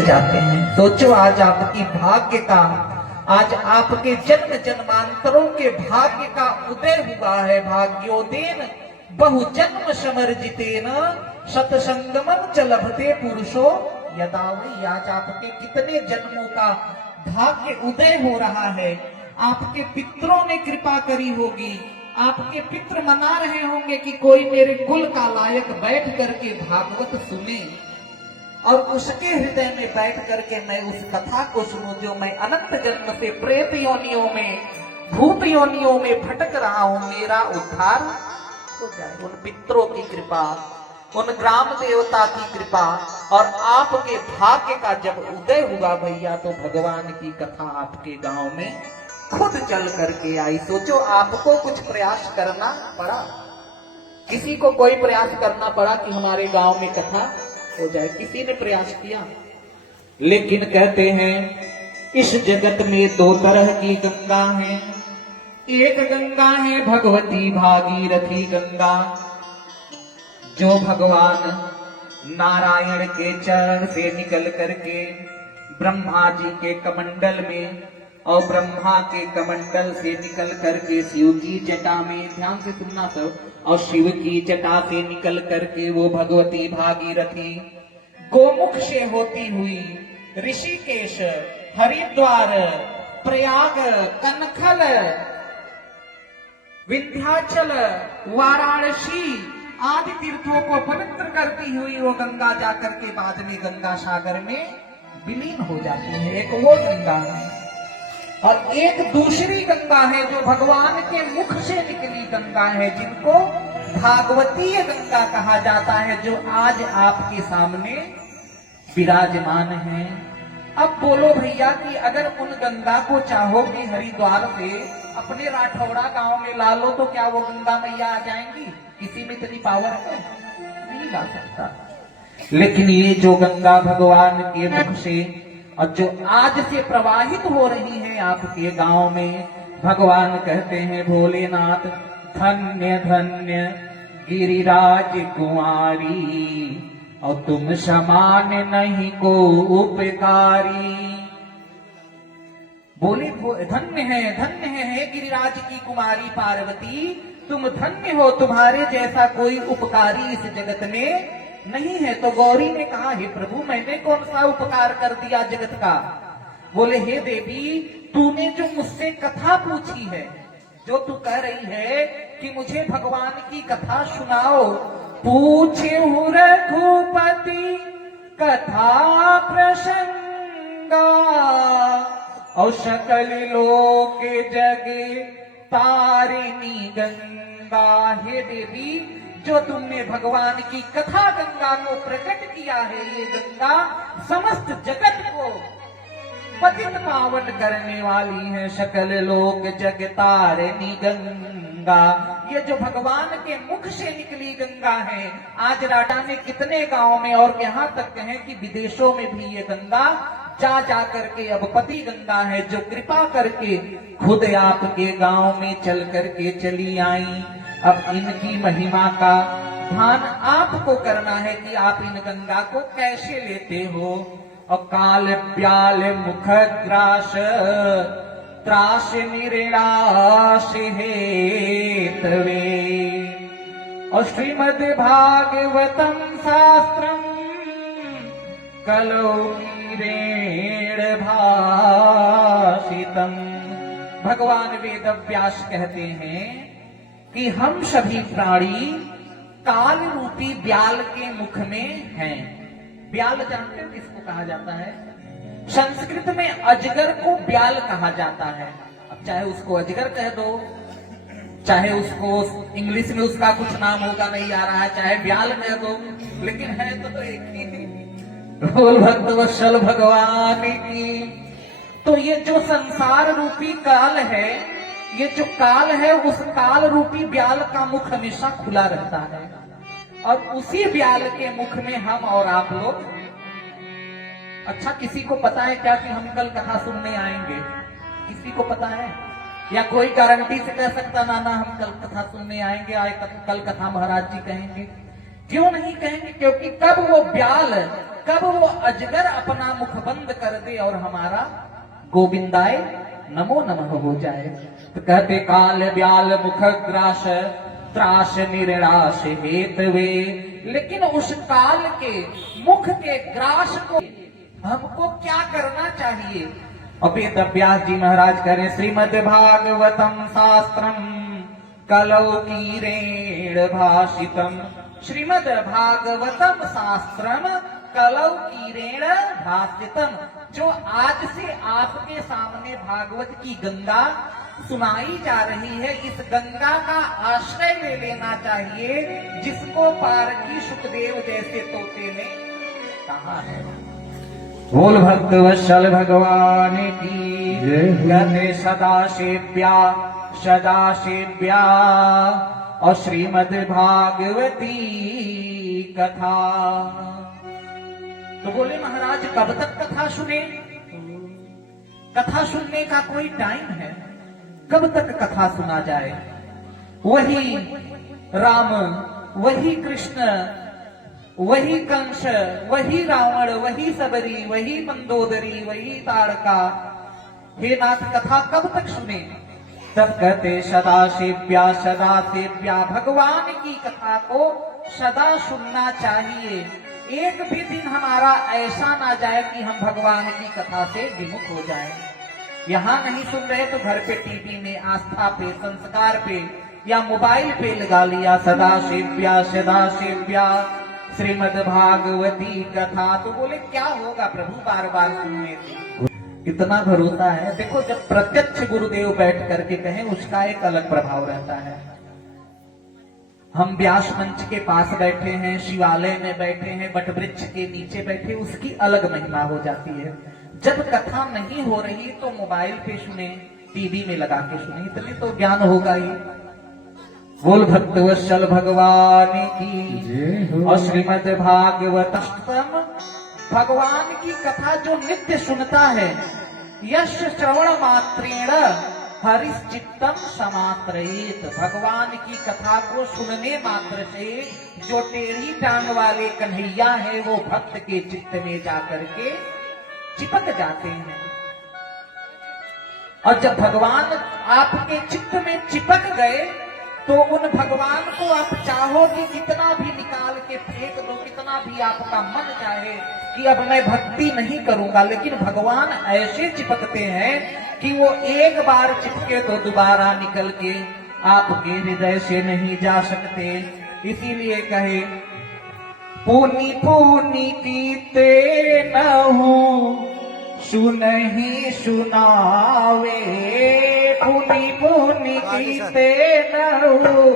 जाते हैं। सोचो आज आपकी भाग्य का, आज आपके जन्म जन्मांतरों के भाग्य का उदय हुआ है। भाग्योदेन बहु जन्म समर्जितेन शतसंगमं च लभते पुरुषो यदा वै। आज आपके कितने जन्मों का भाग्य उदय हो रहा है। आपके पितरों ने कृपा करी होगी, आपके पितृ मना रहे होंगे कि कोई मेरे कुल का लायक बैठ करके भागवत सुने, और उसके हृदय में बैठ करके मैं उस कथा को सुनूं जो मैं अनंत जन्म से प्रेत योनियों में, भूत योनियों में भटक रहा हूं, मेरा उद्धार हो जाए। उन पितरों की कृपा, उन ग्राम देवता की कृपा और आपके भाग्य का जब उदय हुआ भैया, तो भगवान की कथा आपके गांव में खुद चल करके आई। सोचो आपको कुछ प्रयास करना पड़ा, किसी को कोई प्रयास करना पड़ा कि हमारे गांव में कथा हो जाए, किसी ने प्रयास किया? लेकिन कहते हैं इस जगत में दो तरह की गंगा है। एक गंगा है भगवती भागीरथी गंगा, जो भगवान नारायण के चरण से निकल करके ब्रह्मा जी के कमंडल में, और ब्रह्मा के कमंडल से निकल करके शिव की जटा में, ध्यान से सुनना सब, और शिव की जटा से निकल करके वो भगवती भागीरथी गोमुख से होती हुई ऋषिकेश, हरिद्वार, प्रयाग, कनखल, विंध्याचल, वाराणसी आदि तीर्थों को पवित्र करती हुई वो गंगा जाकर के बाद में गंगा सागर में विलीन हो जाती है। एक वो गंगा है, और एक दूसरी गंगा है जो भगवान के मुख से निकली गंगा है, जिनको भागवतीय गंगा कहा जाता है, जो आज आपके सामने विराजमान है। अब बोलो भैया कि अगर उन गंगा को चाहो कि हरिद्वार से अपने राठौड़ा गांव में ला लो, तो क्या वो गंगा मैया आ जाएंगी? किसी में इतनी पावर है? नहीं ला सकता। लेकिन ये जो गंगा भगवान के मुख से और जो आज से प्रवाहित हो रही है आपके गांव में, भगवान कहते हैं भोलेनाथ धन्य धन्य गिरिराज कुंवारी, और तुम समान नहीं को उपकारी। बोले धन्य है गिरिराज की कुमारी पार्वती, तुम धन्य हो, तुम्हारे जैसा कोई उपकारी इस जगत में नहीं है। तो गौरी ने कहा हे प्रभु, मैंने कौन सा उपकार कर दिया जगत का? बोले हे देवी, तूने जो मुझसे कथा पूछी है, जो तू कह रही है कि मुझे भगवान की कथा सुनाओ, पूछे हूँ रघुपति कथा प्रसंगा, और सकल लोक जगे तारिणी गंगा। हे देवी, जो तुमने भगवान की कथा गंगा को प्रकट किया है, ये गंगा समस्त जगत को पतित पावन करने वाली है। सकल लोक जग तारिणी गंगा, ये जो भगवान के मुख से निकली गंगा है, आज राजा ने कितने गांव में, और यहाँ तक कहें कि विदेशों में भी ये गंगा जा जा करके अब पति गंगा है, जो कृपा करके खुद आपके गांव में चल करके चली आई। अब इनकी महिमा का ध्यान आपको करना है कि आप इन गंगा को कैसे लेते हो। और काल ब्याल मुख ग्रास त्रास निराश हेतवे, और श्रीमद् भागवतम शास्त्रम कलौ नीरेण भाषितम। भगवान वेद व्यास कहते हैं कि हम सभी प्राणी काल रूपी ब्याल के मुख में हैं। ब्याल जानते हैं किसको कहा जाता है? संस्कृत में अजगर को ब्याल कहा जाता है। अब चाहे उसको अजगर कह दो, चाहे उसको इंग्लिश में उसका कुछ नाम होगा नहीं आ रहा है, चाहे ब्याल कह दो, लेकिन है तो एक ही। बोल भक्त वत्सल भगवान की। तो ये जो संसार रूपी काल है, ये जो काल है, उस काल रूपी ब्याल का मुख हमेशा खुला रहता है, और उसी ब्याल के मुख में हम और आप लोग। अच्छा, किसी को पता है क्या कि हम कल कथा सुनने आएंगे? किसी को पता है? या कोई गारंटी से कह सकता ना हम कल कथा सुनने आएंगे, कल कथा महाराज जी कहेंगे? क्यों नहीं कहेंगे? क्योंकि कब वो ब्याल कब वो अजगर अपना मुख बंद कर दे और हमारा गोविंदाय नमो नमः हो जाए। तो कहते काल ब्याल मुख ग्रास त्रास निराश हेतवे, लेकिन उस काल के मुख के ग्रास को हमको क्या करना चाहिए? वेद व्यास जी महाराज करें श्रीमद् भागवतम शास्त्रम कलौकीरेण भाषितम, श्रीमद् भागवतम शास्त्रम कलौकीरेण भाषितम। जो आज से आपके सामने भागवत की गंगा सुनाई जा रही है, इस गंगा का आश्रय ले लेना चाहिए, जिसको पारखी सुखदेव जैसे तोते ने कहा है। बोल भक्त वत्सल भगवान की कहते सदा सेव्या और श्रीमद् भागवती कथा। तो बोले महाराज कब तक कथा सुने? कथा सुनने का कोई टाइम है? कब तक कथा सुना जाए? वही राम, वही कृष्ण, वही कंस, वही रावण, वही सबरी, वही मंदोदरी, वही ताड़का। हे नाथ कथा कब तक सुने? तब कहते सदा सेव्या भगवान की कथा को सदा सुनना चाहिए। एक भी दिन हमारा ऐसा ना जाए कि हम भगवान की कथा से विमुख हो जाए। यहाँ नहीं सुन रहे तो घर पे टीवी में आस्था पे, संस्कार पे या मोबाइल पे लगा लिया सदा सेव्या श्रीमद् भागवती कथा। तो बोले क्या होगा प्रभु बार बार सुनने से? कितना भरोसा है। देखो जब प्रत्यक्ष गुरुदेव बैठ करके कहें उसका एक अलग प्रभाव रहता है। हम व्यास मंच के पास बैठे हैं, शिवालय में बैठे हैं, वट वृक्ष के नीचे बैठे, उसकी अलग महिमा हो जाती है। जब कथा नहीं हो रही तो मोबाइल पे सुने, टीवी में लगा के सुने, इतने तो ज्ञान होगा ही। बोल भक्त वत्सल भगवान की और श्रीमद् भागवतम। भगवान की कथा जो नित्य सुनता है, यश श्रवण मात्रेण हरिश्चित्तम समात्रयेत। भगवान की कथा को सुनने मात्र से जो टेढ़ी टांग वाले कन्हैया है वो भक्त के चित्त में जाकर के चिपक जाते हैं। और जब भगवान आपके चित्त में चिपक गए तो उन भगवान को आप चाहो कि कितना भी निकाल के फेंक दो, कितना भी आपका मन चाहे कि अब मैं भक्ति नहीं करूंगा, लेकिन भगवान ऐसे चिपकते हैं कि वो एक बार चिपके तो दोबारा निकल के आपके हृदय से नहीं जा सकते। इसीलिए कहे पुनि पुनि कीते नहु सुनहि सुनावे, पुनि पुनि कीते नहु